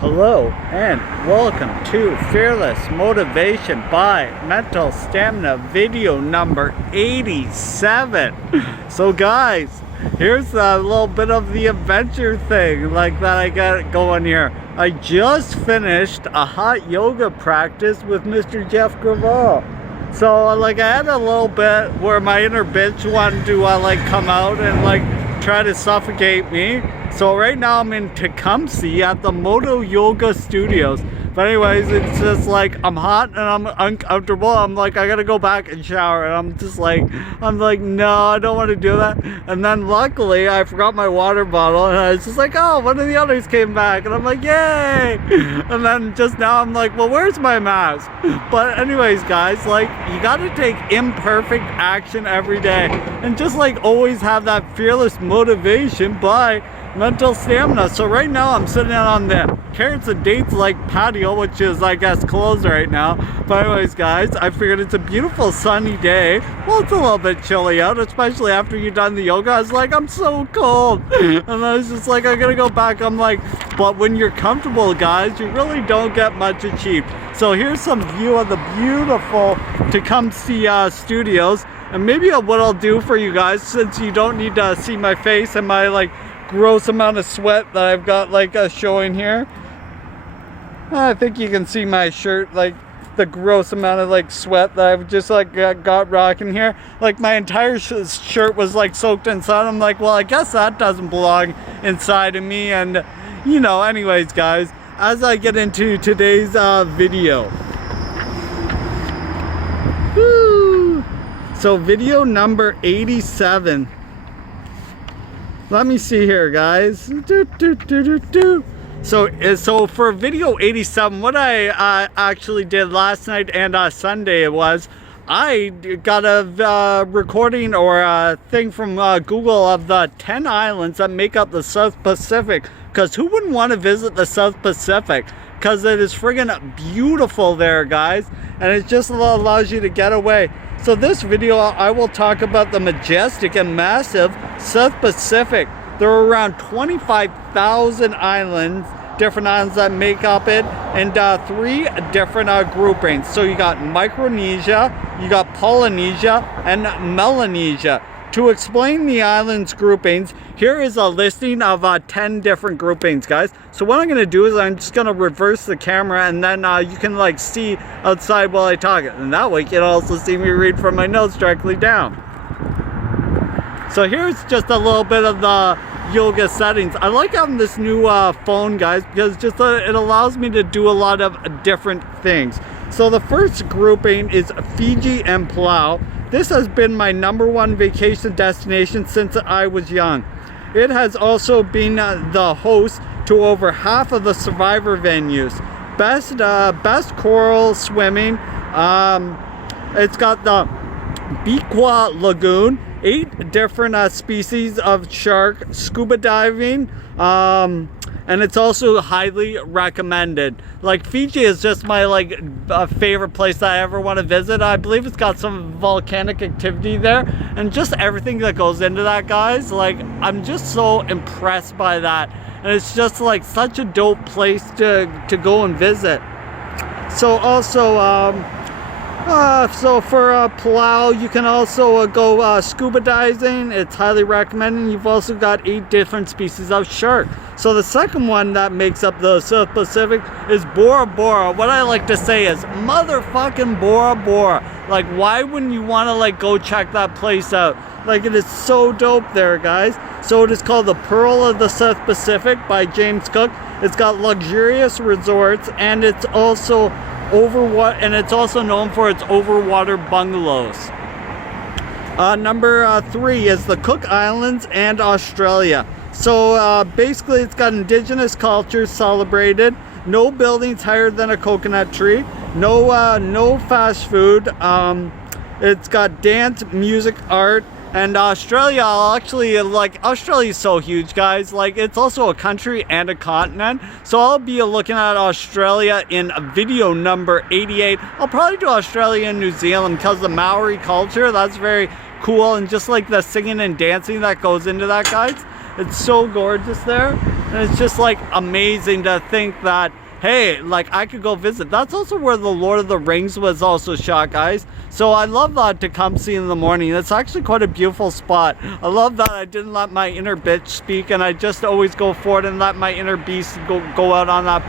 Hello and welcome to Fearless Motivation by Mental Stamina video number 87. So guys, here's a little bit of the adventure thing that I got going here. I just finished a hot yoga practice with Mr. Jeff Gravel. So I had a little bit where my inner bitch wanted to come out and try to suffocate me. So right now I'm in Tecumseh at the Moto Yoga Studios. But anyways, it's just I'm hot and I'm uncomfortable. I'm I gotta go back and shower, and I'm like, no, I don't want to do that. And then luckily I forgot my water bottle, and I was just oh, one of the others came back, and I'm like, yay. And then just now I'm like, well, where's my mask? But anyways, guys, you gotta take imperfect action every day, and just always have that fearless motivation by Mental Stamina. So right now I'm sitting on the Carrots and Dates patio, which is I guess closed right now. But anyways, guys, I figured it's a beautiful sunny day. Well, it's a little bit chilly out, especially after you've done the yoga. I was I'm so cold. And I was just I gotta go back. I'm but when you're comfortable, guys, you really don't get much achieved. So here's some view of the beautiful Tecumseh Studios. And maybe what I'll do for you guys, since you don't need to see my face and my gross amount of sweat that I've got showing here. I think you can see my shirt, the gross amount of sweat that I've just got rocking here. My entire shirt was soaked in sun. I'm well, I guess that doesn't belong inside of me. And anyways, guys, as I get into today's video. Woo! So video number 87. Let me see here, guys. So for video 87, what I actually did last night and Sunday was I got a recording or a thing from Google of the 10 islands that make up the South Pacific. Because who wouldn't want to visit the South Pacific? Because it is friggin' beautiful there, guys. And it just allows you to get away. So this video, I will talk about the majestic and massive South Pacific. There are around 25,000 islands, different islands that make up it, and 3 different groupings. So you got Micronesia, you got Polynesia, and Melanesia. To explain the islands groupings, here is a listing of 10 different groupings, guys. So what I'm going to do is I'm just going to reverse the camera, and then you can see outside while I talk it. And that way you can also see me read from my notes directly down. So here's just a little bit of the yoga settings. I like having this new phone, guys, because it allows me to do a lot of different things. So the first grouping is Fiji and Palau. This has been my #1 vacation destination since I was young. It has also been the host to over half of the Survivor venues. Best coral swimming. It's got the Biqua Lagoon, 8 different species of shark, scuba diving, and it's also highly recommended. Fiji is just my favorite place that I ever want to visit. I believe it's got some volcanic activity there, and just everything that goes into that, guys. I'm just so impressed by that, and it's just such a dope place to go and visit. So also so for Palau, you can also go scuba diving. It's highly recommended. You've also got 8 different species of shark. So the second one that makes up the South Pacific is Bora Bora. What I like to say is motherfucking Bora Bora. Why wouldn't you want to go check that place out? It is so dope there, guys. So it is called the Pearl of the South Pacific by James Cook. It's got luxurious resorts, and it's also it's also known for its overwater bungalows. Number 3 is the Cook Islands and Australia. So basically it's got indigenous cultures celebrated, no buildings higher than a coconut tree, no fast food, it's got dance, music, art. And Australia, Australia is so huge, guys. It's also a country and a continent. So I'll be looking at Australia in video number 88. I'll probably do Australia and New Zealand because the Maori culture, that's very cool. And just the singing and dancing that goes into that, guys. It's so gorgeous there. And it's just like amazing to think that, hey, like I could go visit. That's also where the Lord of the Rings was also shot, guys. So I love that Tecumseh in the morning. It's actually quite a beautiful spot. I love that I didn't let my inner bitch speak, and I just always go forward and let my inner beast go out on that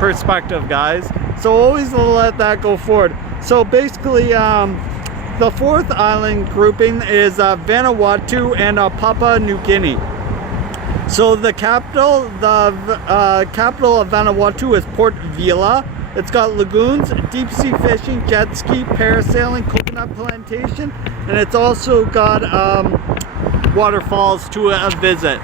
perspective, guys. So always let that go forward. So basically, the fourth island grouping is Vanuatu and Papua New Guinea. So the capital of Vanuatu is Port Vila. It's got lagoons, deep sea fishing, jet ski, parasailing, coconut plantation, and it's also got waterfalls to visit.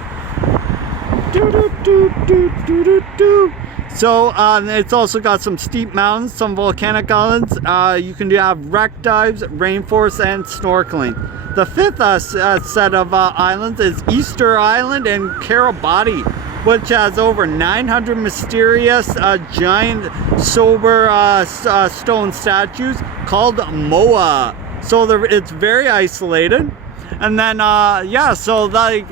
So it's also got some steep mountains, some volcanic islands. You can have wreck dives, rainforests, and snorkeling. The fifth set of islands is Easter Island and Kiribati, which has over 900 mysterious giant sober stone statues called Moa. So it's very isolated. And then yeah, so like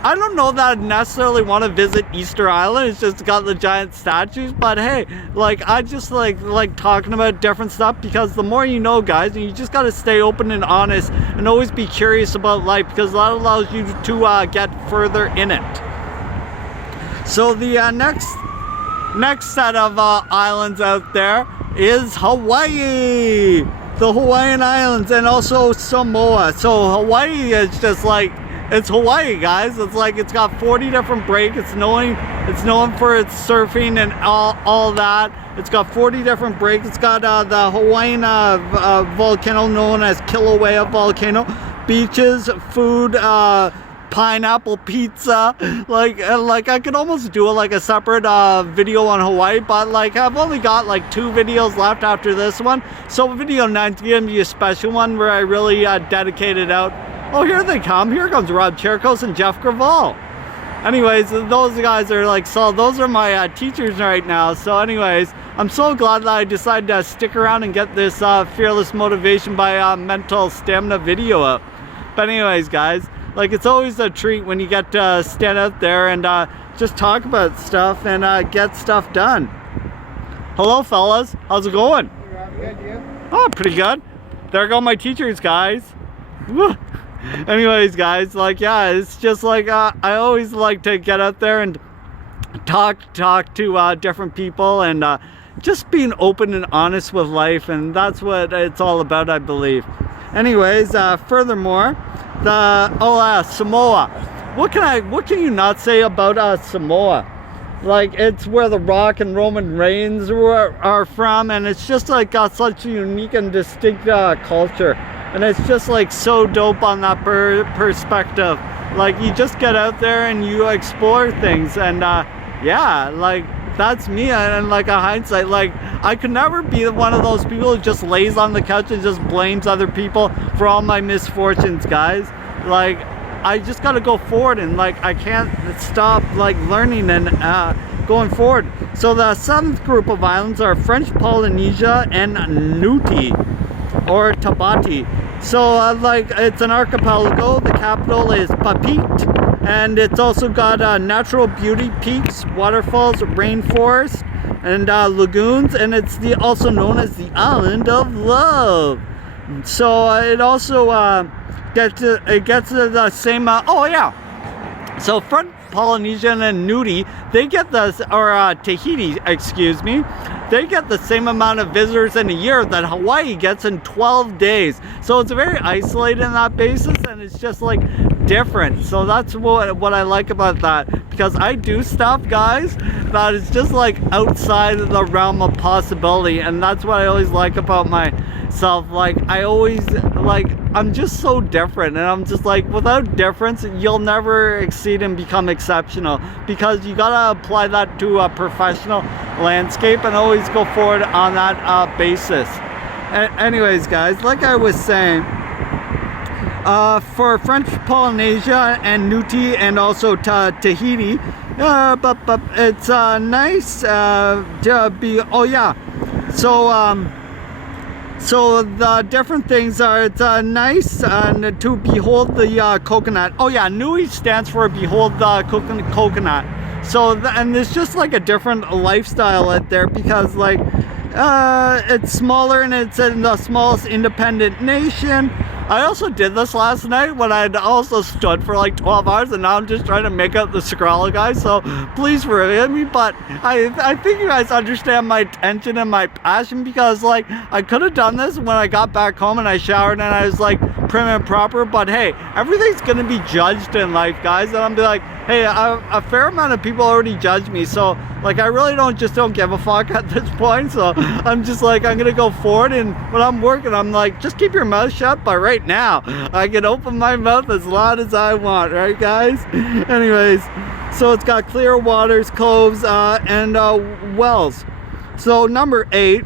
I don't know that I'd necessarily want to visit Easter Island. It's just got the giant statues, but hey, like I just like talking about different stuff, because the more you know, guys, and you just got to stay open and honest and always be curious about life, because that allows you to get further in it. So the next set of islands out there is Hawaii, the Hawaiian Islands, and also Samoa. So Hawaii is just like, it's Hawaii, guys. It's like it's got 40 different breaks. It's known for its surfing and all that. It's got 40 different breaks. It's got the Hawaiian volcano known as Kilauea volcano, beaches, food, pineapple pizza. Like I could almost do like a separate video on Hawaii, but like I've only got like 2 videos left after this one. So video 9 is gonna be a special one where I really dedicate it out. Oh, here they come. Here comes Rob Cherkos and Jeff Graval. Anyways, those guys are like, so those are my teachers right now. So anyways, I'm so glad that I decided to stick around and get this Fearless Motivation by Mental Stamina video up. But anyways, guys, like it's always a treat when you get to stand out there and just talk about stuff and get stuff done. Hello, fellas. How's it going? Good, you? Oh, pretty good. There go my teachers, guys. Woo. Anyways, guys, like, yeah, it's just like I always like to get out there and talk to different people and just being open and honest with life, and that's what it's all about, I believe. Anyways, furthermore, Samoa. What can you not say about Samoa? Like, it's where the Rock and Roman Reigns are from, and it's just like got such a unique and distinct culture. And it's just like so dope on that perspective. Like you just get out there and you explore things, and yeah, like that's me. And like a hindsight, like I could never be one of those people who just lays on the couch and just blames other people for all my misfortunes, guys. Like I just gotta go forward, and like I can't stop like learning and going forward. So the 7th group of islands are French Polynesia and Nuti, or Tabati. So like it's an archipelago. The capital is Papeete, and it's also got natural beauty, peaks, waterfalls, rainforest, and lagoons, and it's also known as the Island of Love. So it also gets to the same oh yeah, so French Polynesian and Nudi, they get Tahiti, excuse me, they get the same amount of visitors in a year that Hawaii gets in 12 days. So it's very isolated in that basis, and it's just like different. So that's what I like about that, because I do stuff, guys, that is just like outside of the realm of possibility, and that's what I always like about myself. Like I always I'm just so different, and I'm just like, without difference you'll never exceed and become exceptional, because you gotta apply that to a professional landscape and always go forward on that basis. Anyways, guys, like I was saying, for French Polynesia and Nuti and also Tahiti, but it's nice to be, oh yeah, so the different things are, it's nice to behold the coconut. Oh yeah, Nui stands for behold the coconut. So and there's just like a different lifestyle out there, because like it's smaller and it's in the smallest independent nation. I also did this last night when I'd also stood for like 12 hours, and now I'm just trying to make up the scroll, guys, so please forgive me, but I think you guys understand my tension and my passion, because like I could have done this when I got back home and I showered and I was like prim and proper, but hey, everything's gonna be judged in life, guys, and I'm be like, hey, a fair amount of people already judge me, so like I really don't give a fuck at this point. So I'm just like, I'm gonna go forward, and when I'm working, I'm like, just keep your mouth shut. But right now I can open my mouth as loud as I want, right guys? Anyways, so it's got clear waters, coves, and wells. So number 8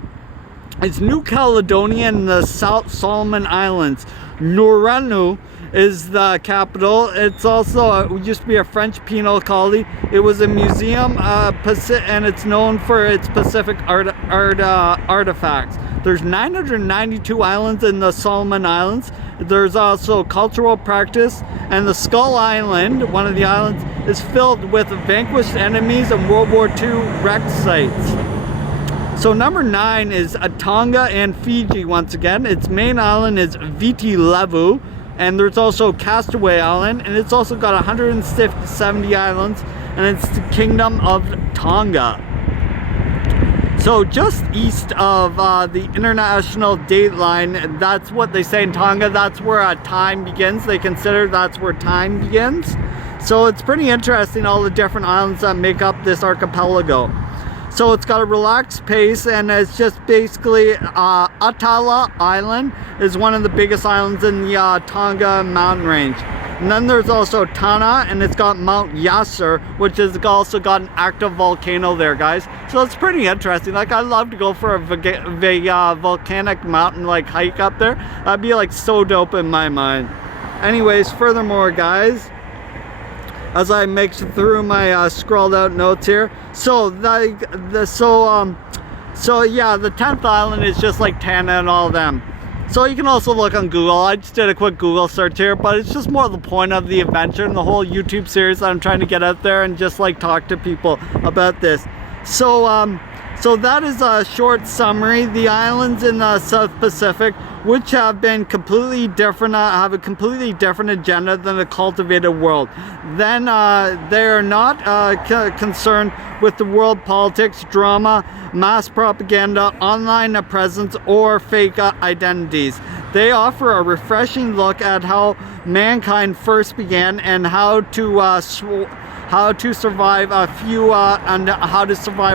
is New Caledonia and the South Solomon Islands. Nauru is the capital. It's also used to be a French penal colony. It was a museum, and it's known for its Pacific artifacts. There's 992 islands in the Solomon Islands. There's also cultural practice, and the Skull Island, one of the islands, is filled with vanquished enemies and World War II wreck sites. So number 9 is Tonga and Fiji once again. Its main island is Viti Levu, and there's also Castaway Island, and it's also got 170 islands, and it's the Kingdom of Tonga. So just east of the international date line, that's what they say in Tonga, that's where time begins. They consider that's where time begins. So it's pretty interesting, all the different islands that make up this archipelago. So it's got a relaxed pace, and it's just basically Atala Island is one of the biggest islands in the Tonga mountain range. And then there's also Tana, and it's got Mount Yasser, which has also got an active volcano there, guys. So it's pretty interesting. Like, I'd love to go for a volcanic mountain like hike up there. That'd be like so dope in my mind. Anyways, furthermore, guys, as I make through my scrolled out notes here, so yeah, the 10th island is just like Tana and all of them. So you can also look on Google. I just did a quick Google search here, but it's just more the point of the adventure and the whole YouTube series that I'm trying to get out there and just like talk to people about this. So so that is a short summary. The islands in the South Pacific, which have been completely different, have a completely different agenda than the cultivated world. Then they are not concerned with the world politics, drama, mass propaganda, online presence, or fake identities. They offer a refreshing look at how mankind first began and how to survive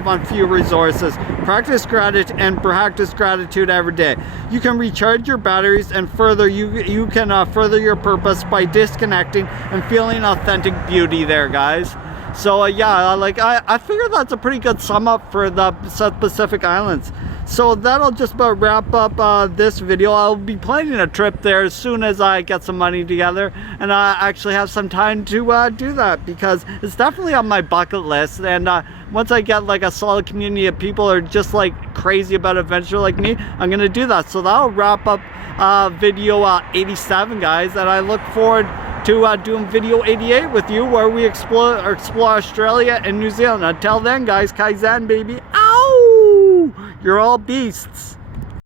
on few resources. Practice gratitude every day. You can recharge your batteries, and further you can further your purpose by disconnecting and feeling authentic beauty there, guys. So yeah, like I figure that's a pretty good sum up for the South Pacific Islands. So that'll just about wrap up this video. I'll be planning a trip there as soon as I get some money together and I actually have some time to do that, because it's definitely on my bucket list. And once I get like a solid community of people who are just like crazy about adventure like me, I'm gonna do that. So that'll wrap up video 87, guys, and I look forward to doing video 88 with you, where we explore Australia and New Zealand. Until then, guys, Kaizen, baby. Ow! You're all beasts.